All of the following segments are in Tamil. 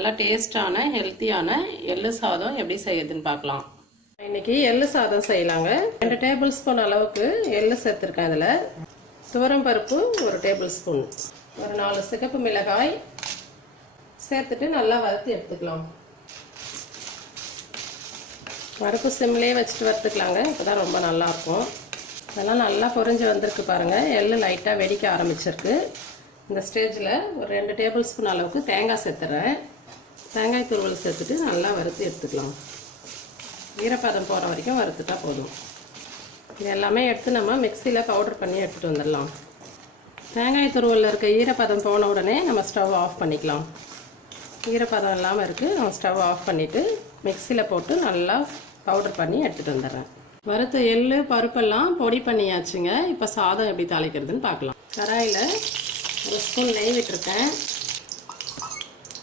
நல்ல டேஸ்டான ஹெல்த்தியான எள்ளு சாதம் எப்படி செய்யுதுன்னு பார்க்கலாம். இன்னைக்கு எள்ளு சாதம் செய்யலாங்க. 2 டேபிள் ஸ்பூன் அளவுக்கு எள்ளு சேர்த்துருக்கேன். இதில் துவரம் பருப்பு 1 டேபிள் ஸ்பூன், ஒரு 4 சிகப்பு மிளகாய் சேர்த்துட்டு நல்லா வறுத்து எடுத்துக்கலாம். பருப்பு சிம்லேயே வச்சுட்டு வறுத்துக்கலாங்க, இப்போதான் ரொம்ப நல்லாயிருக்கும். அதெல்லாம் நல்லா பொரிஞ்சு வந்திருக்கு பாருங்கள். எள்ளு லைட்டாக வெடிக்க ஆரம்பிச்சிருக்கு. இந்த ஸ்டேஜில் ஒரு 2 டேபிள் ஸ்பூன் அளவுக்கு தேங்காய் சேர்த்துறேன். தேங்காய் துருவல் சேர்த்துட்டு நல்லா வறுத்து எடுத்துக்கலாம். ஈரப்பதம் போகிற வரைக்கும் வறுத்துட்டா போதும். இது எல்லாமே எடுத்து நம்ம மிக்சியில் பவுடர் பண்ணி எடுத்துகிட்டு வந்துடலாம். தேங்காய் துருவலில் இருக்க ஈரப்பதம் போன உடனே நம்ம ஸ்டவ் ஆஃப் பண்ணிக்கலாம். ஈரப்பதம் இல்லாமல் இருக்குது. நம்ம ஸ்டவ் ஆஃப் பண்ணிவிட்டு மிக்சியில் போட்டு நல்லா பவுடர் பண்ணி எடுத்துகிட்டு வந்துடுறேன். வறுத்த எள்ளு பருப்பெல்லாம் பொடி பண்ணியாச்சுங்க. இப்போ சாதம் எப்படி தாளிக்கிறதுன்னு பார்க்கலாம். கடாயில் 1 ஸ்பூன் நெய் விட்டுருக்கேன்.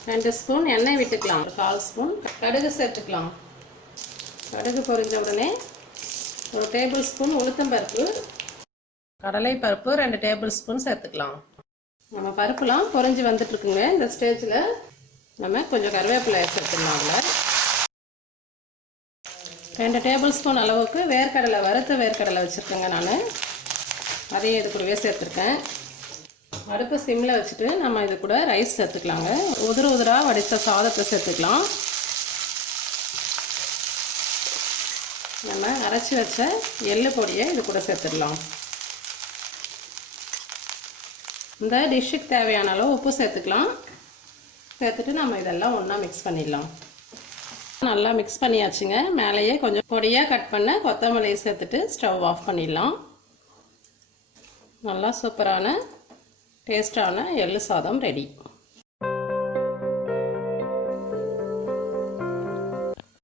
2 ஸ்பூன் எண்ணெய் விட்டுக்கலாம். ஒரு 1/4 ஸ்பூன் கடுகு சேர்த்துக்கலாம். கடுகு பொரிஞ்ச உடனே 1 டேபிள் ஸ்பூன் உளுத்தம்பருப்பு, கடலை பருப்பு 2 டேபிள் ஸ்பூன் சேர்த்துக்கலாம். நம்ம பருப்புலாம் பொரிஞ்சு வந்துட்டுருக்குங்க. இந்த ஸ்டேஜில் நம்ம கொஞ்சம் கருவேப்பிலை சேர்த்துக்கலாம். அதில் 2 டேபிள் ஸ்பூன் அளவுக்கு வேர்க்கடலை, வறுத்த வேர்க்கடலை வச்சுருக்கேங்க நான். அதையும் இது கூடவே சேர்த்துருக்கேன். அடுப்பு சிம்மில் வச்சுட்டு நம்ம இது கூட ரைஸ் சேர்த்துக்கலாங்க. உதிராக வடித்த சாதத்தை சேர்த்துக்கலாம். நம்ம அரைச்சி வச்ச எள்ளு பொடியை இது கூட சேர்த்துடலாம். இந்த டிஷ்ஷுக்கு தேவையான அளவு உப்பு சேர்த்துக்கலாம். சேர்த்துட்டு நம்ம இதெல்லாம் ஒன்றா மிக்ஸ் பண்ணிடலாம். நல்லா மிக்ஸ் பண்ணியாச்சுங்க. மேலேயே கொஞ்சம் பொடியாக கட் பண்ண கொத்தமல்லியை சேர்த்துட்டு ஸ்டவ் ஆஃப் பண்ணிடலாம். நல்லா சூப்பரான டேஸ்டான எள்ளு சாதம் ரெடி.